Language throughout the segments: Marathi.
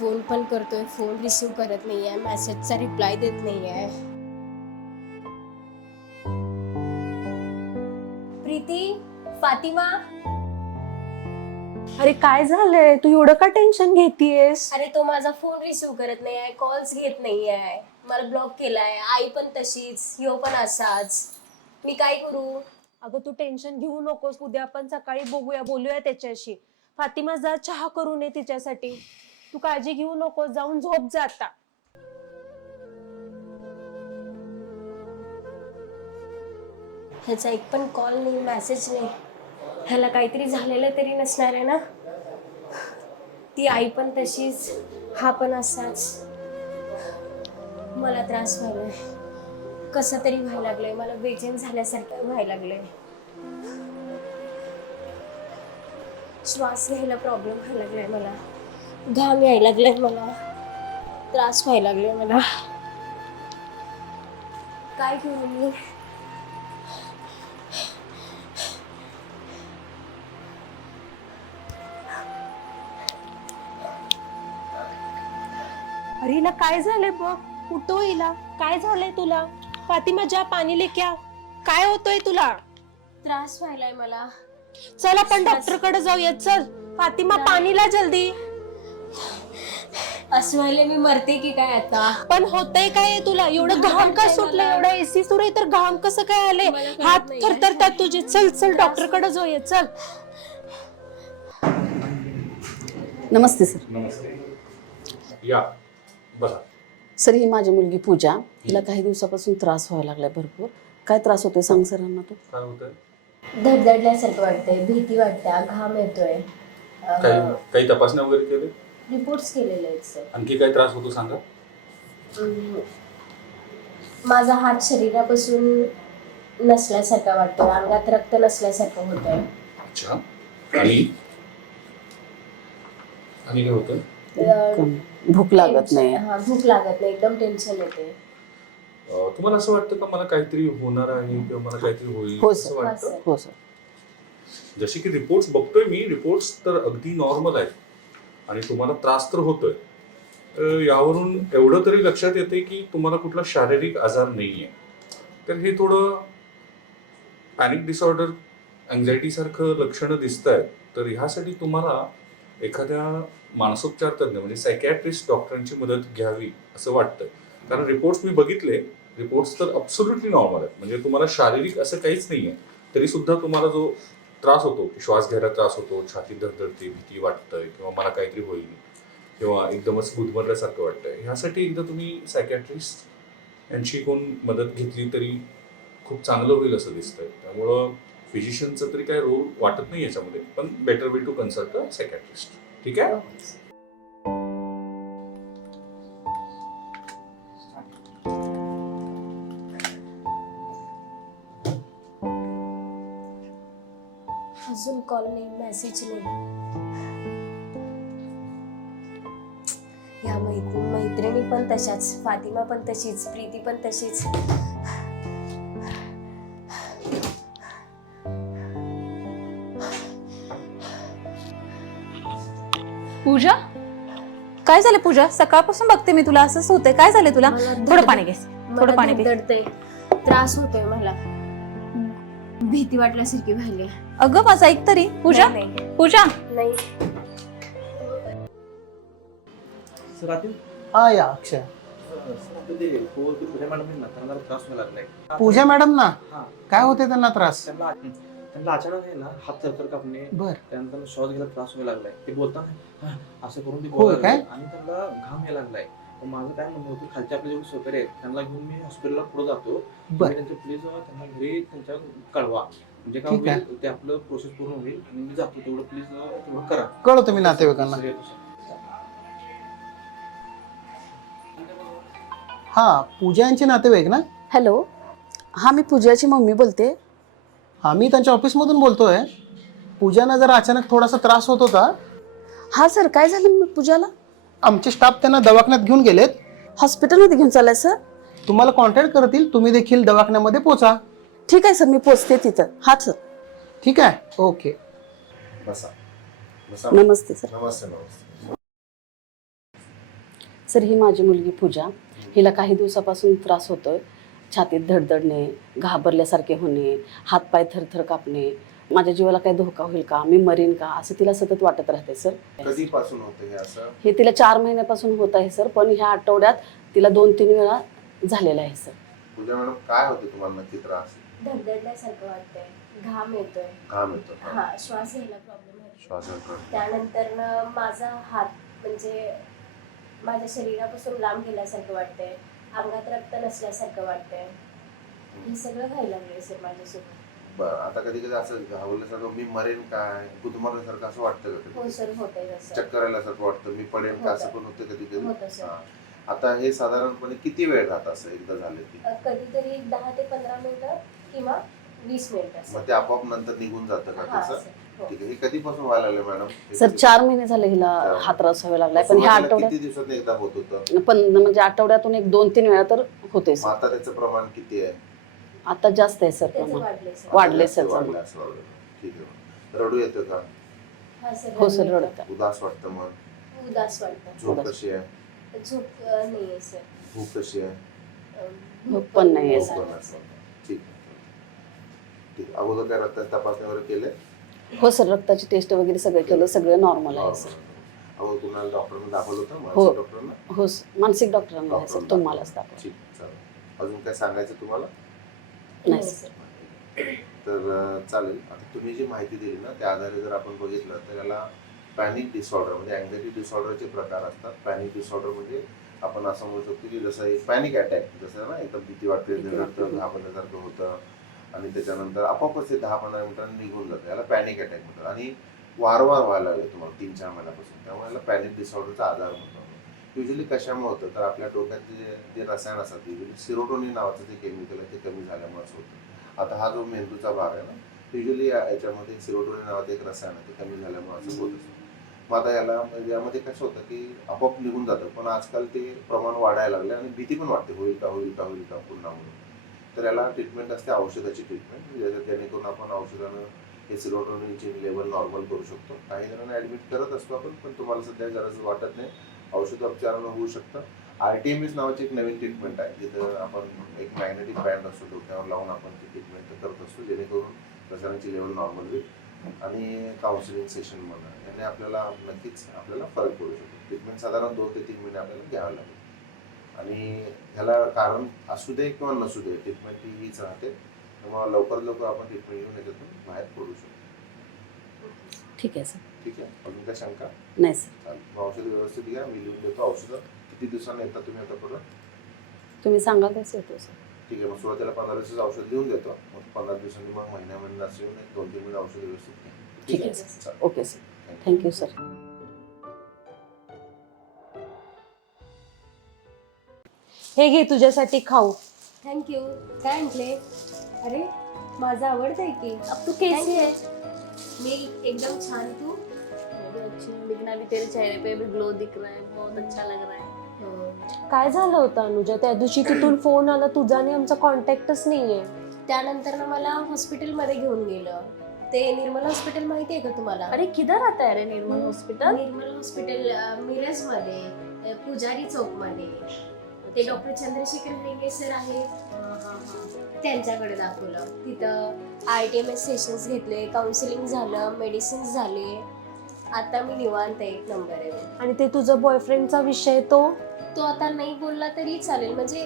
फोन पण करतोय, फोन रिसीव करत नाहीये, मेसेजचा रिप्लाय देत नाहीये. प्रीती, फातिमा. अरे काय झालंय, तू एवढं का टेन्शन घेतीयस? अरे तो माझा फोन रिसीव करत नाहीये, कॉल्स घेत नाहीये, मला ब्लॉक केलाय. आई पण तशीच, ह्यो पण असाच. मी काय करू? अगं तू टेन्शन घेऊ नकोस, उद्या आपण सकाळी बोलूया त्याच्याशी. फातिमा जा चहा करून ये तिच्यासाठी. तू काळजी घेऊ नकोस, जाऊन झोप जा आता. ह्याचा एक पण कॉल नाही, मेसेज नाही. ह्याला काहीतरी झालेलं तरी नसणार आहे ना. ती आई पण तशीच, हा पण असाच. मला त्रास व्हायलाय, कसं तरी व्हायला लागलंय, मला बेचैन झाल्यासारखं व्हायला लागलंय. श्वास घ्यायला प्रॉब्लेम व्हायला लागलाय मला, घाम यायला लागलाय मला, त्रास व्हायला लागलाय मला. काय करू मी? अरे हिला काय झालंय बघ, उठव हिला. काय झालंय तुला? फातिमा जा पाणी लेके आ. काय होतंय तुला? त्रास व्हायलाय मला. चल आपण डॉक्टर कडे जाऊया. चल फातिमा, पाणी ला जल्दी. असं व्हायला मी मरते की काय आता? पण होतंय काय तुला? एवढं घाम का सुटलं? एवढं एसी सुरू आहे तर घाम कसं काय आले? हात थरथरतात तुझे. चल चल डॉक्टर कडे जाऊया. चल. नमस्ते सर. नमस्ते. या बसा. सर ही माझी मुलगी पूजा. हिला काही दिवसापासून त्रास व्हायला लागलाय भरपूर. काय त्रास होतोय सांग सरांना तू. काय होतंय? धडधडल्यासारखं वाटतंय, भीती वाटते, घाम येतोय. काही तपासण्या वगैरे केले? रिपोर्ट्स केलेले आहेत सर. आणखी काय त्रास होतो सांगा. माझा हात शरीरापासून नसल्यासारखा वाटतोय, अंगात रक्त नसल्यासारखं होतंय. अच्छा. आणि आणि काय होतं? भूक लागत नाही. हा, भूक लागत नाही, एकदम टेन्शन येते. तुम्हाला असं वाटतं का मला काहीतरी होणार आहे किंवा मला काहीतरी होईल हो असं सर. वाटतं? हो सर. जसे की रिपोर्ट्स बघतोय मी, रिपोर्ट्स तर अगदी नॉर्मल आहेत आणि तुम्हाला त्रास तर होतोय. यावरून एवढं तरी लक्षात येते की तुम्हाला कुठला शारीरिक आजार नाहीये. तर हे थोडं पॅनिक डिसऑर्डर, अँझायटी सारखं लक्षणं दिसत आहेत. तर ह्यासाठी तुम्हाला एखाद्या मानसोपचार तज्ञ म्हणजे सायकॅट्रिस्ट डॉक्टरांची मदत घ्यावी असं वाटतंय. कारण रिपोर्ट्स मी बघितले, रिपोर्ट्स तर अब्सोल्युटली नॉर्मल आहेत. म्हणजे तुम्हाला शारीरिक असं काहीच नाहीये, तरी सुद्धा तुम्हाला जो त्रास होतो, श्वास घ्यायला त्रास होतो, छाती धडधडते, भीती वाटतंय किंवा मला काहीतरी होईल किंवा एकदमच गुदमरल्यासारखं वाटतंय, ह्यासाठी एकदा तुम्ही सायकॅट्रिस्ट यांची कोण मदत घेतली तरी खूप चांगलं होईल असं दिसतंय. त्यामुळं फिजिशियनचं तरी काय रोल वाटत नाही याच्यामध्ये, पण better way to consult a psychiatrist. ठीक आहे. अजून कॉल नाही, मेसेज नाही. या मैत्रिणी पण तशाच, फातिमा पण तशीच, प्रीती पण तशीच. पूजा, काय झालं पूजा? सकाळपासून बघते मी तुला, असंच होतंय. काय झालं तुला? थोडं पाणी घे, थोडं पाणी घे. धडधडतंय, त्रास होतोय मला, भीती वाटल्यासारखी व्हायली. अगं माझं ऐक तरी. पूजा, नाही. पूजा. नाही. हा या अक्षय. पूजा मॅडम ना, काय होते त्यांना त्रास? त्यांना अचानक आहे ना हात थरथर कापणे, बर, त्यानंतर श्वास घ्यायला त्रास व्हायला लागलाय. ते बोलताना असं करून ते होय बोलायला काय? लागले आणि त्यांना घाम यायला लागलाय. तर माझं काय म्हणणं होतं, खालचे आपले जेवढे सहकारी आहेत त्यांना घेऊन मी हॉस्पिटलला पुढे जातो. बर, त्यांचे प्लीज त्यांना घरी त्यांच्या कळवा, म्हणजे काय ठीक आहे. होईल ते आपलं प्रोसेस पूर्ण होईल आणि मी जातो. तेवढं प्लीज तेवढं करा. कळवतो मी नातेवाईकांना. हा, पूजा यांचे नातेवाईक ना? हॅलो. हा मी पूजाची मम्मी बोलते. हा, मी त्यांच्या ऑफिसमधून बोलतोय. पूजाना जरा अचानक थोडासा त्रास होत होता. हा सर, काय झालं पूजाला? आमचे स्टाफ त्यांना दवाखान्यात घेऊन गेलेत. हॉस्पिटलमध्ये घेऊन चालाय सर? तुम्हाला कॉन्टॅक्ट करतील, तुम्ही देखील दवाखान्यामध्ये पोचा. ठीक आहे सर, मी पोचते तिथं. हा सर. ठीक आहे, ओके. बसा. नमस्ते सर. नमस्ते. नमस्ते. सर ही माझी मुलगी पूजा, हिला काही दिवसापासून त्रास होतोय. छातीत धडधडणे, घाबरल्यासारखे होणे, हातपाय थरथर कापणे, माझ्या जीवाला काही धोका होईल का, मी मरीन का, असं तिला सतत वाटत राहते सर. कधीपासून होतं हे असं? हे तिला 4 महिन्यापासून होत आहे सर, पण ह्या आठवड्यात तिला 2-3 वेळा झालेला आहे सर. पूजा मॅडम काय होते तुम्हाला नक्की त्रास? धडधडल्यासारखं वाटतंय, घाम येतोय, घाम येतो हा श्वास घ्यायला प्रॉब्लेम होतो. श्वासात त्यानंतर माझा हात म्हणजे माझ्या शरीरापासून लांब गेल्यासारखं वाटतंय, अंगात रक्त नसल्यासारखं वाटतंय. हे सगळं व्हायला लागलंय सर माझ्यासोबत. बरं, आता कधी कधी असं घाबरल्यासारखं मी मरेन काय, गुदमरल्यासारखं असं वाटतं का? हो सर, होतंय तसं. चक्कर आल्यासारखं वाटतं, मी पडेन का, असं पण होतं कधी कधी? होतं सर. हा. आता हे साधारणपणे किती वेळ राहत असं एकदा झालं की? कधीतरी 10 ते 15 मिनिटं किंवा 20 मिनिटं. मग ते आपोआप नंतर निघून जातं का हा त्याचं? सर, हो. ठीक आहे. हे कधीपासून व्हायला लागलं मॅडम? सर 4 महिने झाले हिला हा त्रास व्हायला लागलाय, पण ह्या सुरुवातीला आठवड्यात किती दिवसात एकदा होत होतं? पण म्हणजे आठवड्यातून 1-2-3 वेळा तर होते मग सर. आता त्याचं प्रमाण किती आहे? आता जास्त आहे सर त्याचं प्रमाण. वाढलंय सर. वाढले सर वाढलं प्रमाण. असं वाढलं. ठीक आहे. रडू येतं का? हा सर, हो सर, रडतं. उदास वाटतं मन? उदास वाटतं. झोप कशी आहे? झोप नाहीये सर. भूक कशी आहे? भूक पण नाहीये भूक सर. पण असं. ठीक आहे. ठीक आहे. अगोदर काय रक्ताची तपासणी वगैरे केले? हो सर, रक्ताची टेस्ट वगैरे सगळं केलं, सगळं नॉर्मल आहे सर. अगोदर तुम्हाला डॉक्टरने दाखवलं होतं? हो. मानसिक डॉक्टरना? हो मानसिक डॉक्टरांना आहे सर, तुम्हालाच दाखवा. ठीक आहे, चालेल. अजून काय सांगायचं तुम्हाला? नाही सर. तर चालेल. आता तुम्ही जी माहिती दिली ना त्या आधारे जर आपण बघितलं तर याला पॅनिक डिसऑर्डर म्हणजे अँझायटी डिसऑर्डरचे प्रकार असतात. पॅनिक डिसऑर्डर म्हणजे आपण असं म्हणू शकतो की जसं एक पॅनिक अटॅक, जसं ना एकदम भीती वाटते, धडधडतं, घाबरल्यासारखं होतं आणि त्याच्यानंतर आपोआपच ते 10-15 मिनिटांनी निघून जातं, याला पॅनिक अटॅक म्हणतात. आणि वारंवार व्हायला लागले तुम्हाला 3-4 महिन्यापासून, त्यामुळे याला पॅनिक डिसऑर्डरचा आजार म्हणतो. युजली कशामुळे होतं तर आपल्या डोक्यात जे रसायन असतात, युजली सिरोटोनिन नावाचं जे केमिकल आहे ते कमी झाल्यामुळेच होतं. आता हा जो मेंदूचा भाग आहे ना, युजली याच्यामध्ये सिरोटोनिन नावाचं एक रसायन आहे ते कमी झाल्यामुळे असं होत असतं. मग आता यामध्ये कसं होतं की आपोआप निघून जातं, पण आजकाल ते प्रमाण वाढायला लागलं आणि भीती पण वाटते, होईल का पुन्हा म्हणून. तर याला ट्रीटमेंट असते, औषधाची ट्रीटमेंट, जेणेकरून आपण औषधानं हे सिरोटोनिनची लेवल नॉर्मल करू शकतो. काही जणांना ॲडमिट करत असतो आपण, पण तुम्हाला सध्या गरज वाटत नाही, औषधोपचारानं होऊ शकतं. RTMS नावाची एक नवीन ट्रीटमेंट आहे, जिथं आपण एक मॅग्नेटिक बँड असतो डोक्यावर लावून आपण ती ट्रीटमेंट करत असतो, जेणेकरून रसायनाची लेवल नॉर्मल होईल. आणि काउन्सिलिंग सेशन म्हणा याने आपल्याला नक्कीच फरक पडू शकतो. ट्रीटमेंट साधारण 2 ते 3 महिने आपल्याला घ्यावं लागेल. आणि ह्याला कारण असू दे किंवा नसू दे, ट्रीटमेंट हीच राहते. त्यामुळे लवकरात लवकर आपण ट्रीटमेंट घेऊन याच्यातून बाहेर पडू शकतो. ठीक आहे सर. ठीक आहे. अजून काय शंका? नाही सर. चालेल. मग औषध व्यवस्थित घ्या, मी लिहून देतो औषधं. किती दिवसांनी येतात तुम्ही आता परत? तुम्ही सांगाल तसं येतो सर. ठीक आहे. मग सुरुवातीला 15 दिवसाचं औषध लिहून देतो, मग 15 दिवसांनी मग महिन्यामध्ये असं येऊन 1-2-3 महिने औषध व्यवस्थित घ्या. ठीक आहे sir. Okay sir. Thank you sir. हे घे तुझ्यासाठी खाऊ. थँक्यू. काय म्हटले? अरे माझं आवडतंय की. अब तू कैसी है? मी एकदम छान. तू? अच्छा, लेकिन अभी तेरे चेहरे पे भी ग्लो दिख रहा है, बहुत अच्छा लग रहा है. काय झालं होतं अनुजा? त्या दिवशी तिथून फोन आला तुझा आणि आमचा कॉन्टॅक्टच नाहीये. त्यानंतर ना मला हॉस्पिटलमध्ये घेऊन गेलं. ते निर्मल हॉस्पिटल माहिती आहे का तुम्हाला? अरे किधर आता है रे निर्मल हॉस्पिटल? निर्मल हॉस्पिटल मिरजमध्ये, पुजारी चौकमध्ये. ते डॉक्टर चंद्रशेखर रेंगे सर आहेत, त्यांच्याकडे दाखवलं. तिथं RTMS सेशन्स घेतले, काउन्सिलिंग झालं, मेडिसिन्स झाले. आता मी निवांत एक नंबर आहे. आणि ते तुझं बॉयफ्रेंडचा विषय तो आता नाही बोलला तरी चालेल, म्हणजे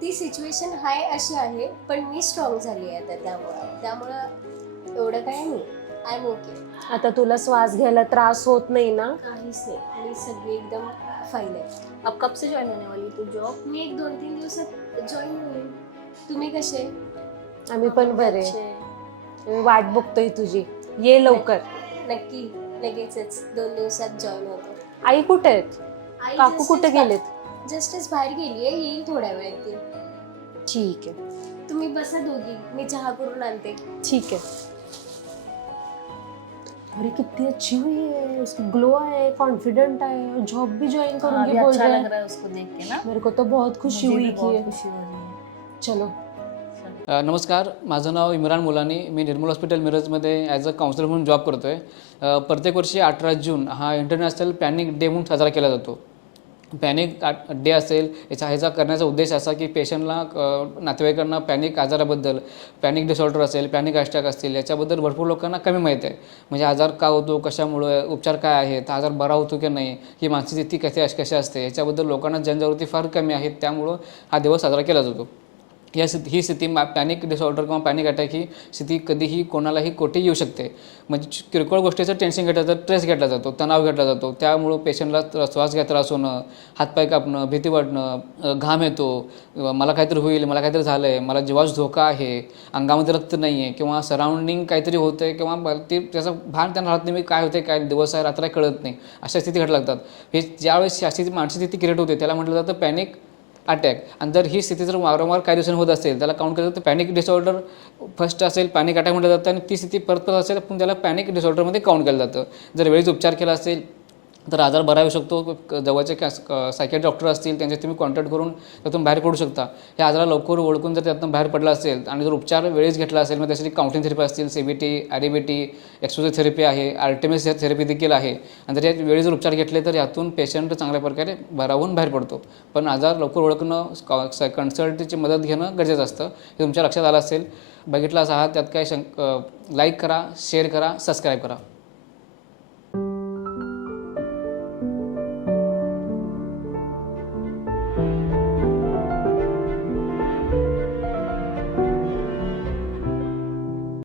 ती सिच्युएशन हाय अशी आहे, पण मी स्ट्रॉंग झाली आहे आता. त्यामुळं एवढं काय नाही. I am okay. आता तुला श्वास घ्यायला त्रास होत नाही ना? काहीच नाही. मी सगळी एकदम फाईन आहे. अब कब से ज्वाइन होने वाली तू जॉब? मी 1-2-3 दिवसात जॉईन होईल. तुम्ही कसे? आम्ही पण बरे. मी वाट बघतोय तुझी. ये लवकर. नक्की लगेचच 2 दिवसात जॉईन होतो. आई कुठे आहेत? काकू कुठे गेलेत? जस्टच बाहेर गेली आहे, येईल थोड्या वेळात ती. ठीक आहे. तुम्ही बसा दोघी, मी चहा करून आणते. ठीक है. अरे कितनी अच्छी हुई है, उसकी ग्लो है, कॉन्फिडेंट है, जॉब भी ज्वाइन करूंगी अभी बोल अच्छा रहा लग है. रहा है उसको देख के ना. मेरे को तो बहुत खुशी मुझे हुई भी कि बहुत खुशी हो रही है. चलो. नमस्कार, माझं नाव इम्रान मुलानी. मी निर्मल हॉस्पिटल मिरजमध्ये ॲज अ काउन्सिलर म्हणून जॉब करतो आहे. प्रत्येक वर्षी 18 जून हा इंटरनॅशनल पॅनिक डे म्हणून साजरा केला जातो. पॅनिक डे असेल, ह्याचा करण्याचा उद्देश असा की पेशंटला नातेवाईकांना पॅनिक आजाराबद्दल, पॅनिक डिसऑर्डर असेल, पॅनिक अटॅक असतील, याच्याबद्दल भरपूर लोकांना कमी माहिती आहे. म्हणजे आजार का होतो, कशामुळे, उपचार काय आहेत, आजार बरा होतो की नाही, ही मानसिक स्थिती कशी असते, याच्याबद्दल लोकांना जनजागृती फार कमी आहे. त्यामुळं हा दिवस साजरा केला जातो. ही स्थिती पॅनिक डिसऑर्डर किंवा पॅनिक अटॅक ही स्थिती कधीही कोणालाही कोठे येऊ शकते. म्हणजे किरकोळ गोष्टीचं टेन्शन घेतलं जातं, स्ट्रेस घेतला जातो, तणाव घेतला जातो. त्यामुळं पेशंटला श्वास घ्यायला त्रास होणं, हातपाय कापणं, भीती वाटणं, घाम येतो, मला काहीतरी होईल, मला काहीतरी झालं आहे, मला जीवास धोका आहे, अंगामध्ये रक्त नाही आहे किंवा सराउंडिंग काहीतरी होतं आहे किंवा ते त्याचं भान त्यांना राहत नाही, मी काय होते, काय दिवस आहे रात्र कळत नाही, अशा स्थिती घडल्या लागतात. हे ज्यावेळेस अशी मानसिक स्थिती क्रिएट होते त्याला म्हटलं जातं पॅनिक अटॅक. आणि जर ही स्थिती जर वारंवार काही दिवसांनी होत असेल त्याला काउंट केलं तर पॅनिक डिसऑर्डर फर्स्ट असेल, पॅनिक अटॅक म्हटलं जातं, आणि ती स्थिती परत असेल पण त्याला पॅनिक डिसऑर्डरमध्ये काउंट केलं जातं. जर वेळीच उपचार केला असेल तर आजार बरा होऊ शकतो. जवळचे सायकियाट्रिस्ट डॉक्टर असतील त्यांचे तुम्ही कॉन्टॅक्ट करून त्यातून बाहेर पडू शकता. हे आजाराला लवकर ओळखून जर त्यातून बाहेर पडला असेल आणि जर उपचार वेळेस घेतला असेल, मग त्यासाठी काउंटिंग थेरपी असतील, CBT, REBT, एक्सपोजर थेरपी आहे, आर्टेमिस थेरपी देखील आहे. आणि जर या वेळी जर उपचार घेतले तर यातून पेशंट चांगल्या प्रकारे बरा होऊन बाहेर पडतो. पण आजार लवकर ओळखणं, कन्सल्टची मदत घेणं गरजेचं असतं. हे तुमच्या लक्षात आलं असेल. बघितलं असं आहात त्यात काय लाईक करा, शेअर करा, सबस्क्राईब करा.